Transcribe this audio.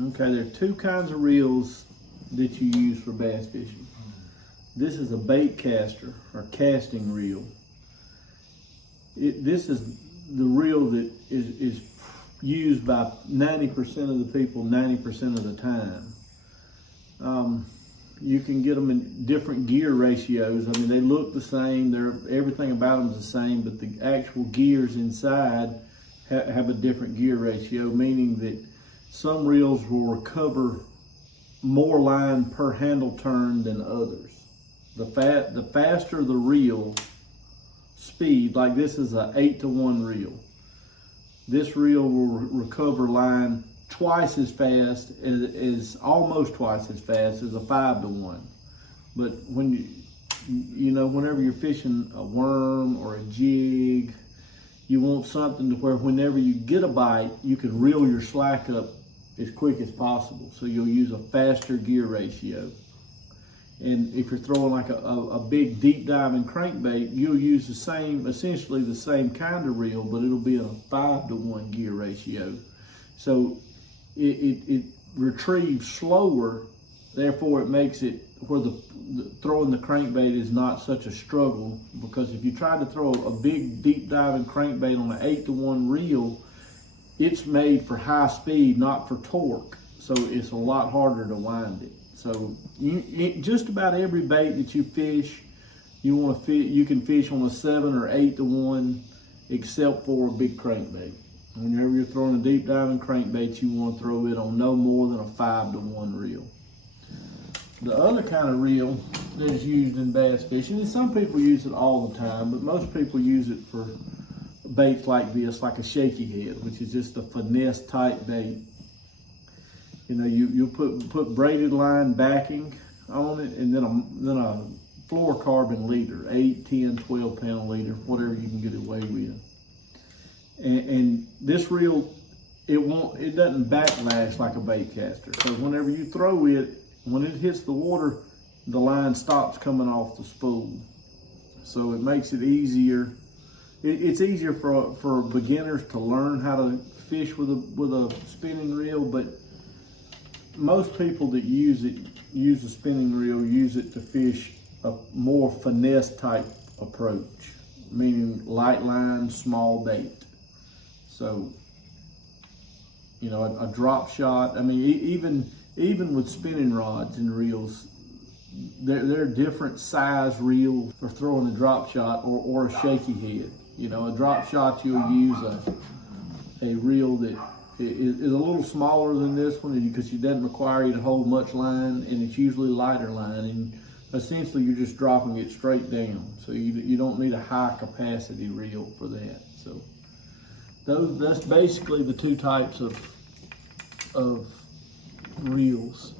Okay, there are two kinds of reels that you use for bass fishing. This is a bait caster or casting reel. This is the reel that is used by 90% of the people 90% of the time. You can get them in different gear ratios. I mean, they look the same. Everything about them is the same, but the actual gears inside have a different gear ratio, meaning that some reels will recover more line per handle turn than others. The faster the reel speed, like this is an 8-to-1 reel. This reel will recover line twice as fast as almost twice as fast as a 5-to-1. But when whenever you're fishing a worm or a jig, you want something to where whenever you get a bite, you can reel your slack up as quick as possible. So you'll use a faster gear ratio. And if you're throwing like a big deep diving crankbait, you'll use essentially the same kind of reel, but it'll be a 5-to-1 gear ratio. So it retrieves slower, therefore it makes it where throwing the crankbait is not such a struggle, because if you try to throw a big deep diving crankbait on an 8-to-1 reel, it's made for high speed, not for torque. So it's a lot harder to wind it. So just about every bait that you fish, you can fish on a 7 or 8-to-1, except for a big crankbait. Whenever you're throwing a deep diving crankbait, you want to throw it on no more than a 5-to-1 reel. The other kind of reel that is used in bass fishing, and some people use it all the time, but most people use it for baits like this, like a shaky head, which is just a finesse type bait. You know, you'll put braided line backing on it, and then a fluorocarbon leader, 8, 10, 12 pound leader, whatever you can get away with. And this reel, it doesn't backlash like a bait caster. So whenever you throw it, when it hits the water, the line stops coming off the spool. So it makes it easier. It's easier for beginners to learn how to fish with a spinning reel, but most people that use a spinning reel use it to fish a more finesse type approach, meaning light line, small bait. So, you know, a drop shot. I mean, even with spinning rods and reels, there are different size reels for throwing a drop shot or a shaky head. You know, a drop shot, you'll use a reel that is a little smaller than this one, because it doesn't require you to hold much line, and it's usually lighter line, and essentially you're just dropping it straight down. So you don't need a high capacity reel for that. So that's basically the two types of reels.